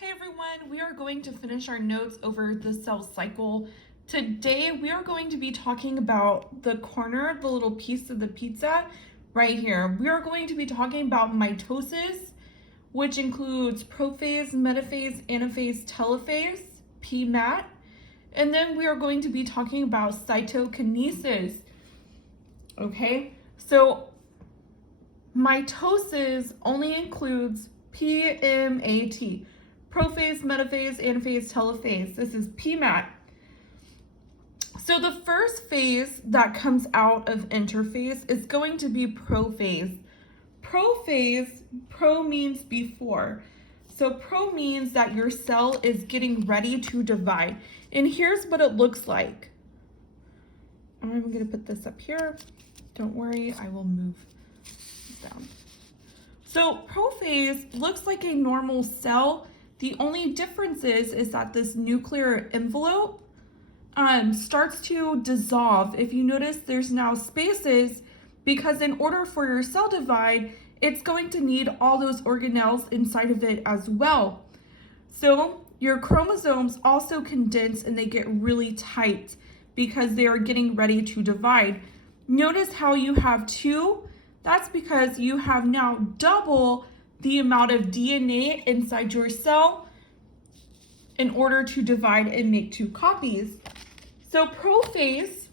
Hey everyone, we are going to finish our notes over the cell cycle. Today we are going to be talking about the corner, the little piece of the pizza right here. We are going to be talking about mitosis, which includes prophase, metaphase, anaphase, telophase, PMAT. And then we are going to be talking about cytokinesis. Okay, so mitosis only includes PMAT. Prophase, metaphase, anaphase, telophase. This is PMAT. So the first phase that comes out of interphase is going to be prophase. Prophase, pro means before. So pro means that your cell is getting ready to divide. And here's what it looks like. I'm going to put this up here. Don't worry, I will move down. So prophase looks like a normal cell. The only difference is that this nuclear envelope starts to dissolve. If you notice, there's now spaces because in order for your cell divide, it's going to need all those organelles inside of it as well. So your chromosomes also condense and they get really tight because they are getting ready to divide. Notice how you have two. That's because you have now double the amount of DNA inside your cell in order to divide and make two copies. So prophase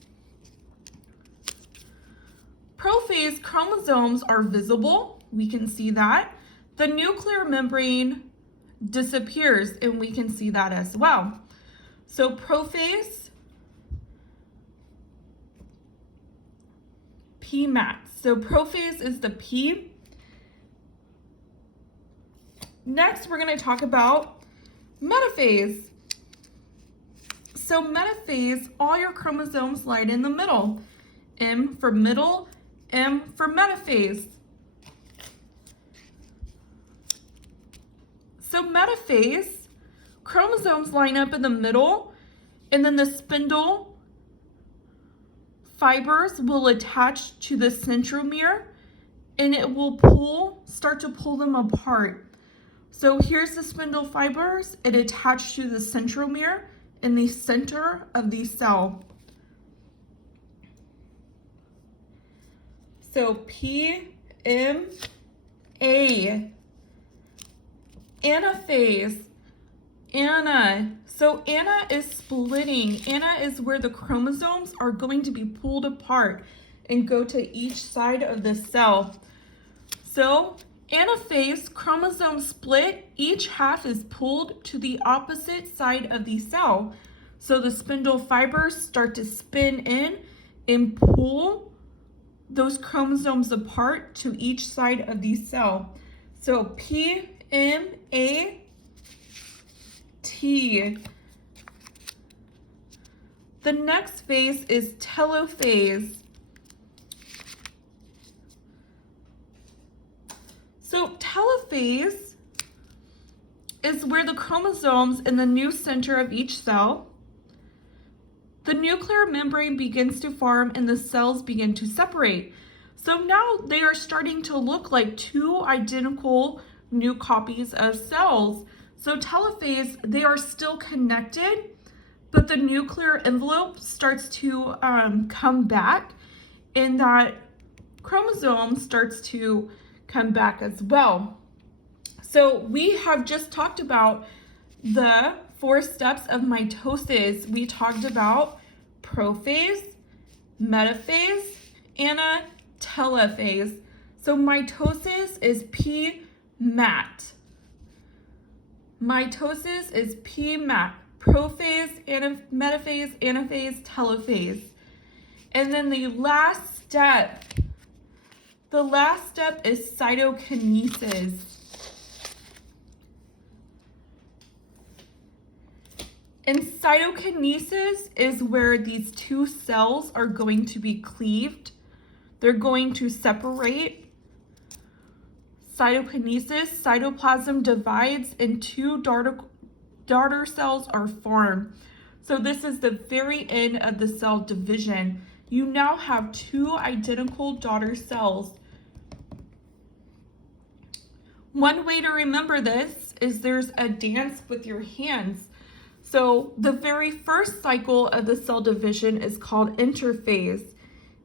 chromosomes are visible. We can see that. The nuclear membrane disappears and we can see that as well. So prophase, PMAT. So prophase is the P. Next, we're going to talk about metaphase. So metaphase, all your chromosomes lie in the middle. M for middle, M for metaphase. So metaphase, chromosomes line up in the middle, and then the spindle fibers will attach to the centromere, and it will start to pull them apart. So here's the spindle fibers. It attached to the centromere in the center of the cell. So PMA, anaphase, Ana. So Ana is splitting. Ana is where the chromosomes are going to be pulled apart and go to each side of the cell. So anaphase, chromosomes split, each half is pulled to the opposite side of the cell. So the spindle fibers start to spin in and pull those chromosomes apart to each side of the cell. So PMAT. The next phase is telophase. So telophase is where the chromosomes in the new center of each cell, the nuclear membrane begins to form and the cells begin to separate. So now they are starting to look like two identical new copies of cells. So telophase, they are still connected, but the nuclear envelope starts to come back and that chromosome starts to come back as well. So we have just talked about the 4 steps of mitosis. We talked about prophase, metaphase, and telophase. So mitosis is PMAT. Mitosis is PMAT. Prophase, metaphase, anaphase, telophase. And then the last step is cytokinesis. And cytokinesis is where these two cells are going to be cleaved. They're going to separate. Cytokinesis, cytoplasm divides and two daughter cells are formed. So this is the very end of the cell division. You now have two identical daughter cells. One way to remember this is there's a dance with your hands. So the very first cycle of the cell division is called interphase.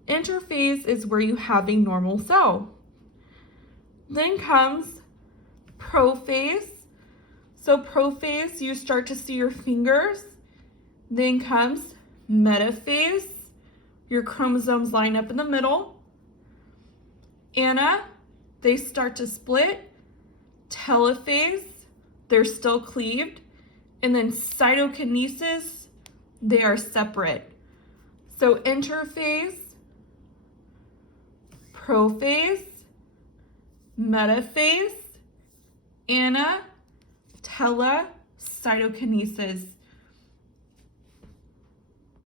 Interphase is where you have a normal cell. Then comes prophase. So prophase, you start to see your fingers. Then comes metaphase. Your chromosomes line up in the middle. Ana, they start to split. Telophase, they're still cleaved. And then cytokinesis, they are separate. So interphase, prophase, metaphase, ana, tele, cytokinesis.